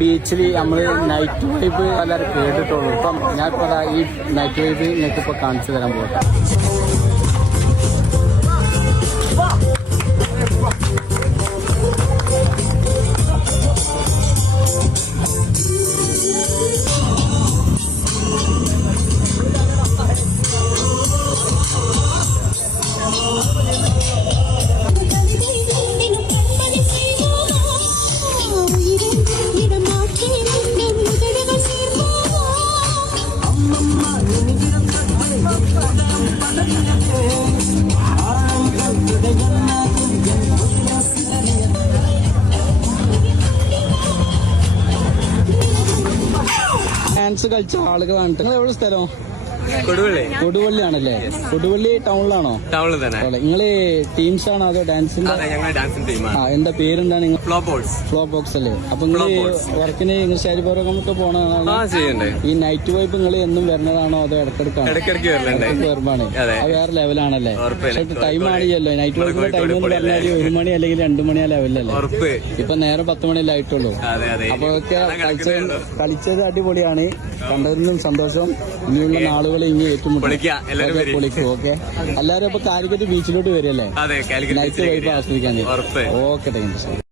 ബീച്ചിൽ നമ്മള് night vibe എല്ലാവരും കേട്ടിട്ടുള്ളൂ. ഇപ്പം ഞാനിപ്പോ ഈ നൈറ്റ് വൈബ് നിങ്ങൾക്ക് ഇപ്പൊ കാണിച്ചു തരാൻ പോകട്ടെ. ഡാൻസ് കളിച്ച ആളുകളാണ്. നിങ്ങൾ എവിടെ സ്ഥലം? കൊടുവള്ളിയാണല്ലേ? കൊടുവള്ളി ടൗണിലാണോ? ടൗണിൽ തന്നെ. നിങ്ങള് ടീംസ് ആണോ അതോ ഡാൻസിന്റെ? എന്താ പേരെന്താണ്? ഫ്ലോ ബോക്സ് അല്ലേ? അപ്പൊ നിങ്ങള് വർക്കിന് സ്റ്റേജ് പ്രോഗ്രാമൊക്കെ പോണതാണോ? ഈ നൈറ്റ് വൈബ് നിങ്ങൾ എന്നും വരുന്നതാണോ അതോ ഇടക്കിടക്കാണ് വരുമ്പാണ്? അത് വേറെ ലെവലാണല്ലേ? പക്ഷെ ടൈം ആണില്ലല്ലോ നൈറ്റ് വൈബിന്റെ ടൈം എന്ന് പറഞ്ഞാൽ 1 മണി അല്ലെങ്കിൽ 2 മണി ആ ലെവലല്ലേ? ഇപ്പൊ നേരെ 10 മണിയല്ലേ ആയിട്ടുള്ളൂ. അപ്പൊ കളിച്ചത് അടിപൊളിയാണ്. കണ്ടതിനും സന്തോഷം. ഇനിയുള്ള നാളുകൾ ഇനി പൊളിക്കും. ഓക്കെ, എല്ലാവരും അപ്പൊ കാലിക്കറ്റ് ബീച്ചിലോട്ട് വരികയല്ലേ? നൈറ്റ് വൈബ് ആസ്വദിക്കാൻ. Okay, thank you.